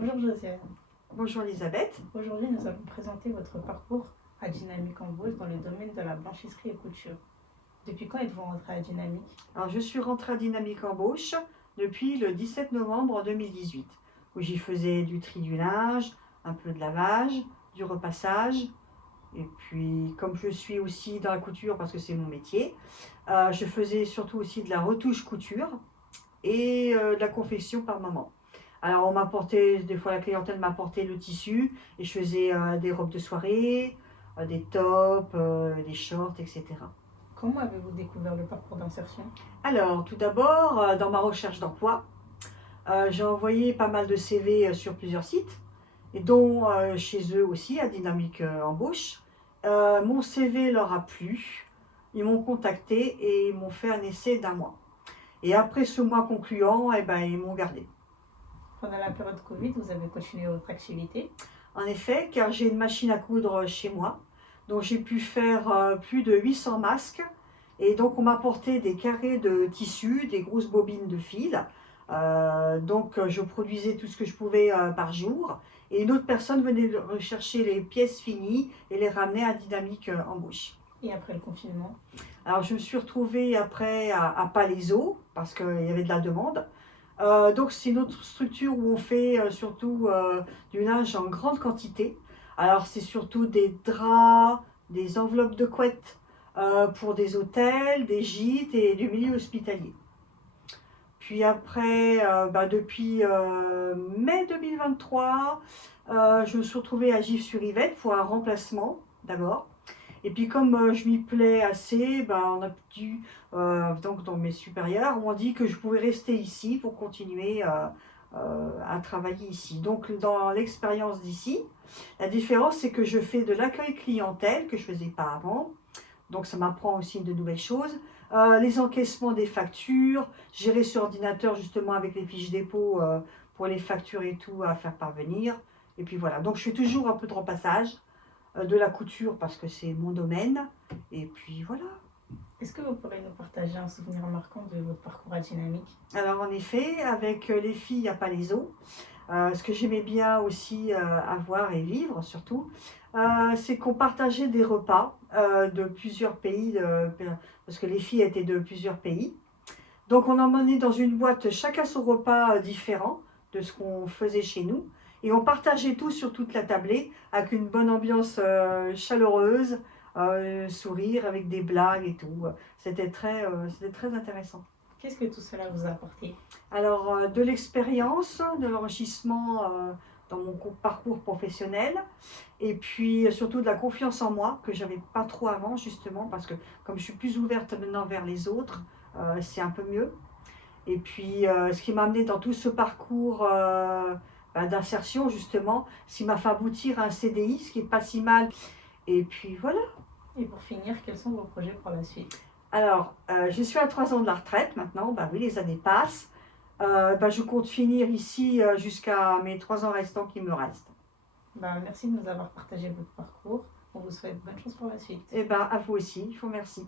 Bonjour Josiane. Bonjour Elisabeth. Aujourd'hui, nous allons présenter votre parcours à Dynamique Embauche dans le domaine de la blanchisserie et couture. Depuis quand êtes-vous rentrée à Dynamique? Alors, je suis rentrée à Dynamique Embauche depuis le 17 novembre 2018, où j'y faisais du tri du linge, un peu de lavage, du repassage. Et puis, comme je suis aussi dans la couture parce que c'est mon métier, je faisais surtout aussi de la retouche couture et de la confection par moment. Alors, on m'apportait, des fois la clientèle m'apportait le tissu et je faisais des robes de soirée, des tops, des shorts, etc. Comment avez-vous découvert le parcours d'insertion? Alors, tout d'abord, dans ma recherche d'emploi, j'ai envoyé pas mal de CV sur plusieurs sites, et dont chez eux aussi, à Dynamique Embauche. Mon CV leur a plu, ils m'ont contacté et ils m'ont fait un essai d'1 mois. Et après ce mois concluant, eh ben, ils m'ont gardé. Pendant la période Covid, vous avez continué votre activité? En effet, car j'ai une machine à coudre chez moi, donc j'ai pu faire plus de 800 masques. Et donc on m'a apporté des carrés de tissu, des grosses bobines de fil. Donc je produisais tout ce que je pouvais par jour. Et une autre personne venait rechercher les pièces finies et les ramener à Dynamique Embauche. Et après le confinement? Alors je me suis retrouvée après à Palaiseau, parce qu'il y avait de la demande. Donc c'est une autre structure où on fait surtout du linge en grande quantité. Alors c'est surtout des draps, des enveloppes de couettes pour des hôtels, des gîtes et du milieu hospitalier. Puis après, depuis mai 2023, je me suis retrouvée à Gif-sur-Yvette pour un remplacement d'abord. Et puis comme je m'y plais assez, on a dû, donc dans mes supérieurs, m'ont dit que je pouvais rester ici pour continuer à travailler ici. Donc dans l'expérience d'ici, la différence c'est que je fais de l'accueil clientèle que je ne faisais pas avant. Donc ça m'apprend aussi de nouvelles choses. Les encaissements des factures, gérer sur ordinateur justement avec les fiches dépôt pour les factures et tout à faire parvenir. Et puis voilà, donc je fais toujours un peu de repassage, de la couture parce que c'est mon domaine. Et puis voilà. Est-ce que vous pourrez nous partager un souvenir marquant de votre parcours à Dynamique? Alors en effet, avec les filles à Palaiseau, ce que j'aimais bien aussi avoir et vivre surtout, c'est qu'on partageait des repas de plusieurs pays, parce que les filles étaient de plusieurs pays. Donc on emmenait dans une boîte chacun son repas différent de ce qu'on faisait chez nous. Et on partageait tout sur toute la tablée avec une bonne ambiance chaleureuse, sourire avec des blagues et tout. C'était très intéressant. Qu'est-ce que tout cela vous a apporté? Alors, de l'expérience, de l'enrichissement dans mon parcours professionnel, et puis surtout de la confiance en moi que j'avais pas trop avant justement parce que comme je suis plus ouverte maintenant vers les autres, c'est un peu mieux. Et puis ce qui m'a amené dans tout ce parcours d'insertion justement, ce qui m'a fait aboutir à un CDI, ce qui est pas si mal. Et puis voilà. Et pour finir, quels sont vos projets pour la suite? Alors, je suis à 3 ans de la retraite maintenant, oui, les années passent. Je compte finir ici jusqu'à mes 3 ans restants qui me restent. Merci de nous avoir partagé votre parcours. On vous souhaite bonne chance pour la suite. Et à vous aussi, je vous remercie.